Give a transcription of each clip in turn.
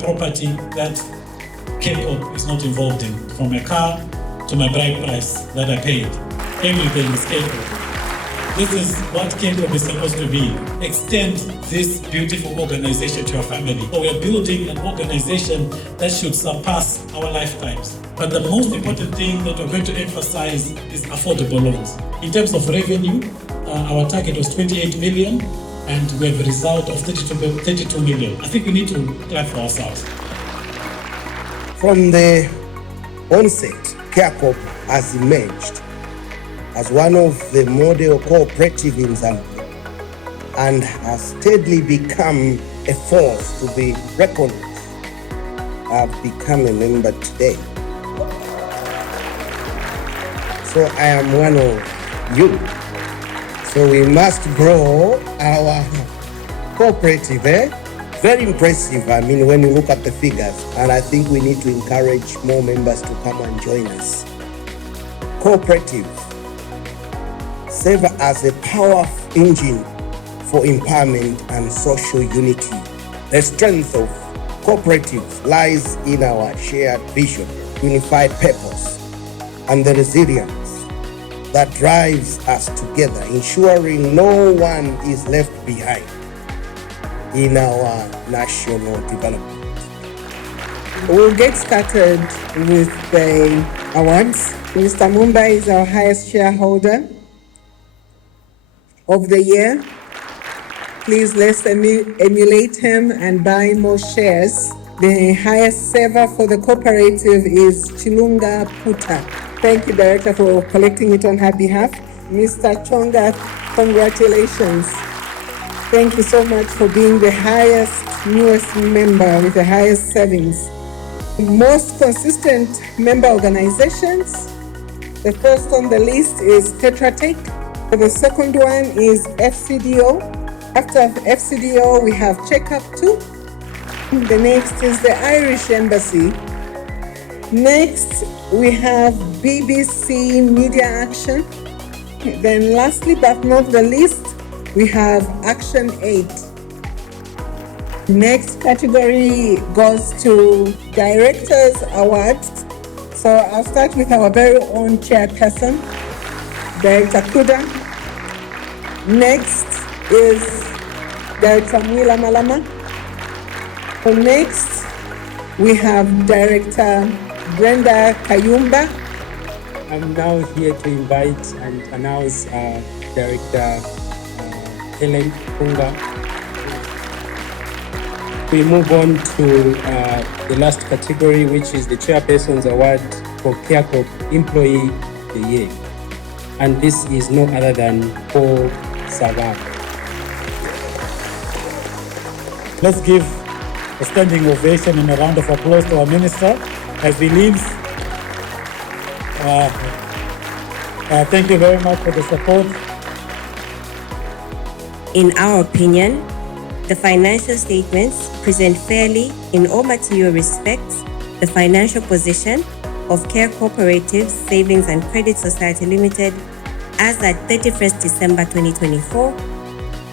Property that Coop is not involved in, from a car to my bride price that I paid. Everything is Coop. This is what Coop is supposed to be. Extend this beautiful organization to your family. So we are building an organization that should surpass our lifetimes. But the most important thing that we're going to emphasize is affordable loans. In terms of revenue, our target was 28 million. And we have a result of 32 million. I think we need to clap for ourselves. From the onset, Coop has emerged as one of the model cooperative in Zambia and has steadily become a force to be reckoned with. I've become a member today. So I am one of you. So we must grow our cooperative, Very impressive, I mean, when you look at the figures, and I think we need to encourage more members to come and join us. Cooperative serve as a powerful engine for empowerment and social unity. The strength of cooperatives lies in our shared vision, unified purpose, and the resilience that drives us together, ensuring no one is left behind in our national development. We'll get started with the awards. Mr. Mumba is our highest shareholder of the year. Please let's emulate him and buy more shares. The highest saver for the cooperative is Chilunga Puta. Thank you, Director, for collecting it on her behalf. Mr. Chonga, congratulations. Thank you so much for being the highest, newest member with the highest savings. Most consistent member organizations. The first on the list is Tetra Tech. The second one is FCDO. After FCDO, we have Checkup 2. The next is the Irish Embassy. Next, we have BBC Media Action. Then lastly but not the least, we have Action Aid. Next category goes to Directors Awards. So I'll start with our very own chairperson, Director Kuda. Next is Director Mwila Malama. So next, we have Director Brenda Kayumba. I'm now here to invite and announce Director Helen Punga. We move on to the last category, which is the Chairperson's Award for Coop Employee of the Year. And this is no other than Paul Savard. Let's give a standing ovation and a round of applause to our minister as he leaves. Thank you very much for the support. In our opinion, the financial statements present fairly, in all material respects, the financial position of Care Cooperative Savings and Credit Society Limited as at 31st December 2024,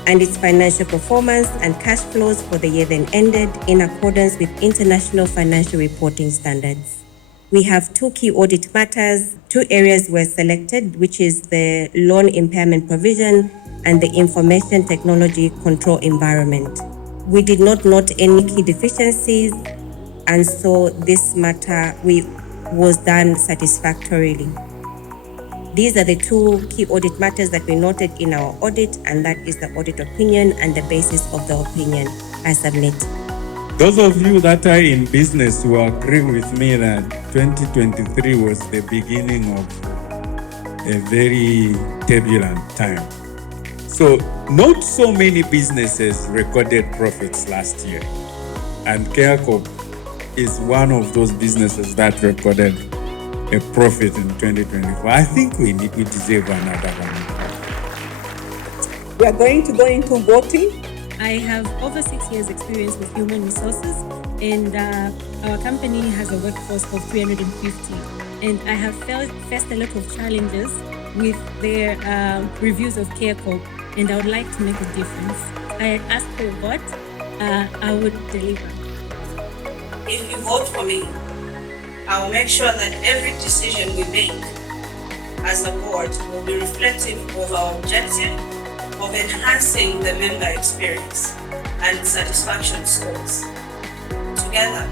and its financial performance and cash flows for the year then ended in accordance with international financial reporting standards. We have two key audit matters. Two areas were selected, which is the loan impairment provision and the information technology control environment. We did not note any key deficiencies, and so this matter was done satisfactorily. These are the two key audit matters that we noted in our audit, and that is the audit opinion and the basis of the opinion. I submit. Those of you that are in business will agree with me that 2023 was the beginning of a very turbulent time. So not so many businesses recorded profits last year. And Coop is one of those businesses that recorded a profit in 2024. I think we deserve another one. We are going to go into voting. I have over 6 years experience with human resources, and our company has a workforce of 350. And I have faced a lot of challenges with their reviews of Care Coop, and I would like to make a difference. I ask for what I would deliver. If you vote for me, I will make sure that every decision we make as a board will be reflective of our objective of enhancing the member experience and satisfaction scores. Together,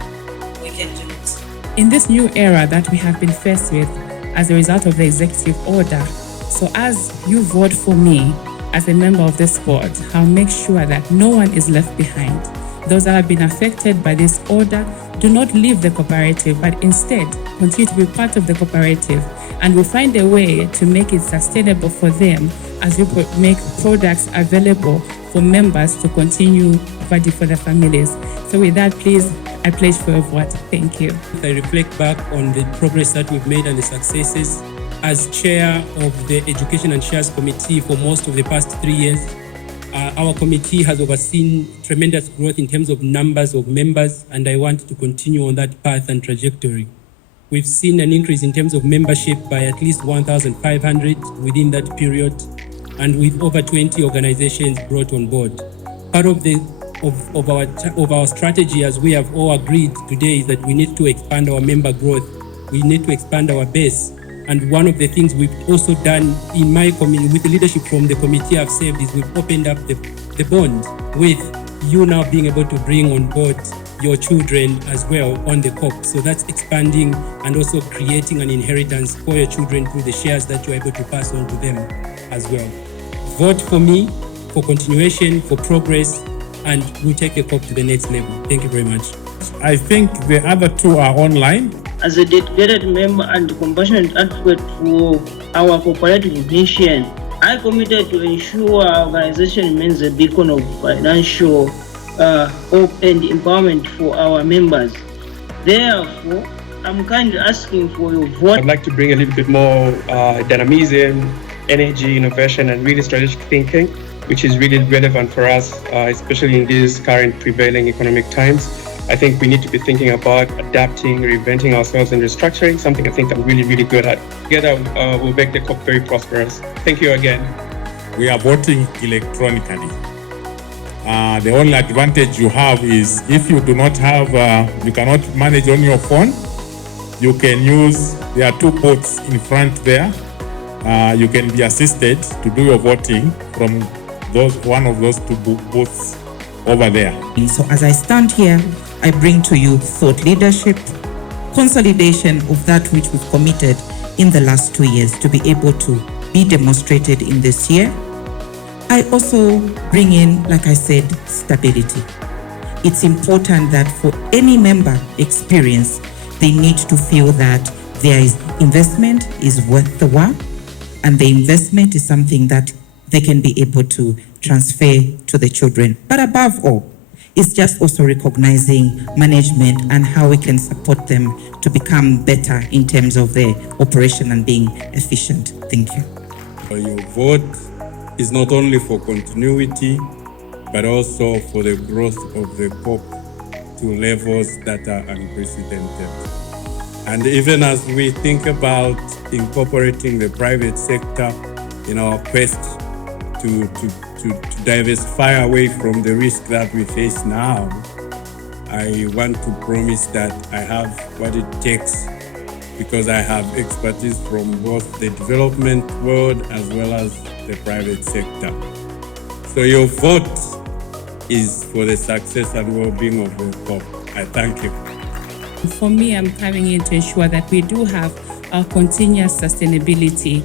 we can do it. In this new era that we have been faced with as a result of the executive order, so as you vote for me as a member of this board, I'll make sure that no one is left behind. Those that have been affected by this order, do not leave the cooperative, but instead continue to be part of the cooperative, and we'll find a way to make it sustainable for them as we make products available for members to continue providing for their families. So with that, please, I pledge for your vote. Thank you. I reflect back on the progress that we've made and the successes. As chair of the Education and Shares Committee for most of the past 3 years, our committee has overseen tremendous growth in terms of numbers of members, and I want to continue on that path and trajectory. We've seen an increase in terms of membership by at least 1,500 within that period, and with over 20 organizations brought on board. Part of our strategy, as we have all agreed today, is that we need to expand our member growth. We need to expand our base. And one of the things we've also done in my committee, with the leadership from the committee I've served, is we've opened up the bond with you now being able to bring on board your children as well on the COP. So that's expanding and also creating an inheritance for your children through the shares that you're able to pass on to them as well. Vote for me, for continuation, for progress, and we'll take the COP to the next level. Thank you very much. I think the other two are online. As a dedicated member and compassionate advocate for our cooperative mission, I committed to ensure our organization remains a beacon of financial hope and empowerment for our members. Therefore, I'm kindly asking for your vote. I'd like to bring a little bit more dynamism, energy, innovation, and really strategic thinking, which is really relevant for us, especially in these current prevailing economic times. I think we need to be thinking about adapting, reinventing ourselves, and restructuring, something I think I'm really, really good at. Together, we'll make the COP very prosperous. Thank you again. We are voting electronically. The only advantage you have is if you do not have, you cannot manage on your phone, you can use, there are two ports in front there. You can be assisted to do your voting from one of those two booths over there. So as I stand here, I bring to you thought leadership, consolidation of that which we've committed in the last 2 years to be able to be demonstrated in this year. I also bring in, like I said, stability. It's important that for any member experience, they need to feel that their investment is worth the while, and the investment is something that they can be able to transfer to the children. But above all, it's just also recognizing management and how we can support them to become better in terms of their operation and being efficient. Thank you. Your vote is not only for continuity, but also for the growth of the COP to levels that are unprecedented. And even as we think about incorporating the private sector in our quest to diversify away from the risk that we face now, I want to promise that I have what it takes, because I have expertise from both the development world as well as the private sector. So your vote is for the success and well-being of the COP. I thank you. For me, I'm coming in to ensure that we do have our continuous sustainability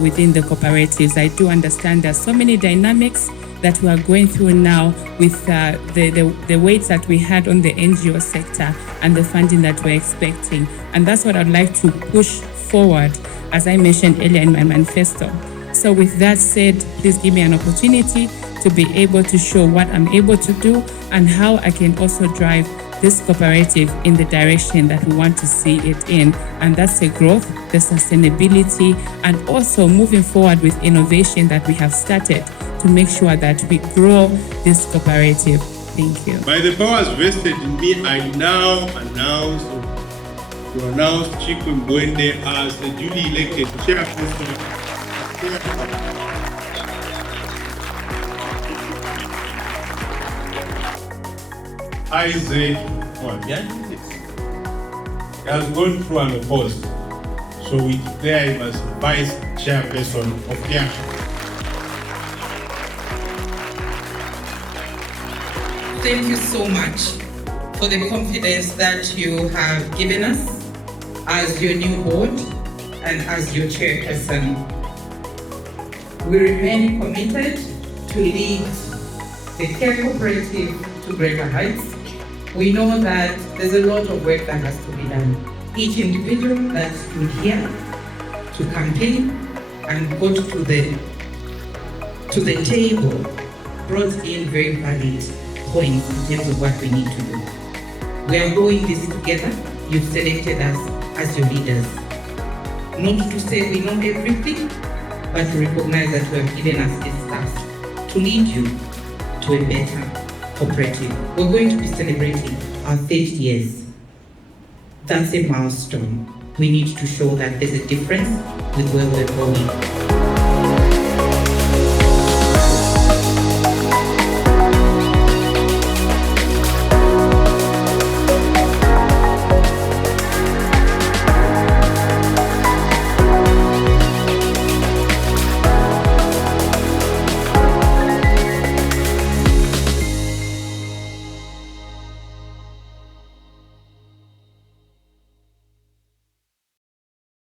within the cooperatives. I do understand there's so many dynamics that we are going through now with the weights that we had on the NGO sector and the funding that we're expecting. And that's what I'd like to push forward, as I mentioned earlier in my manifesto. So with that said, please give me an opportunity to be able to show what I'm able to do and how I can also drive this cooperative in the direction that we want to see it in, and that's the growth, the sustainability, and also moving forward with innovation that we have started to make sure that we grow this cooperative. Thank you. By the powers vested in me, I now announce Chiku Mbwende as the duly elected chairperson. Isaac has gone through an opposed, so we declare him as vice chairperson of CARE. Thank you so much for the confidence that you have given us as your new board and as your chairperson. We remain committed to lead the CARE Cooperative to greater heights. We know that there's a lot of work that has to be done. Each individual that stood here to campaign and got to the table brought in very valid points in terms of what we need to do. We are going this together. You've selected us as your leaders. Not to say we know everything, but to recognize that you have given us this task to lead you to a better cooperative. We're going to be celebrating our 30 years. That's a milestone. We need to show that there's a difference with where we're going.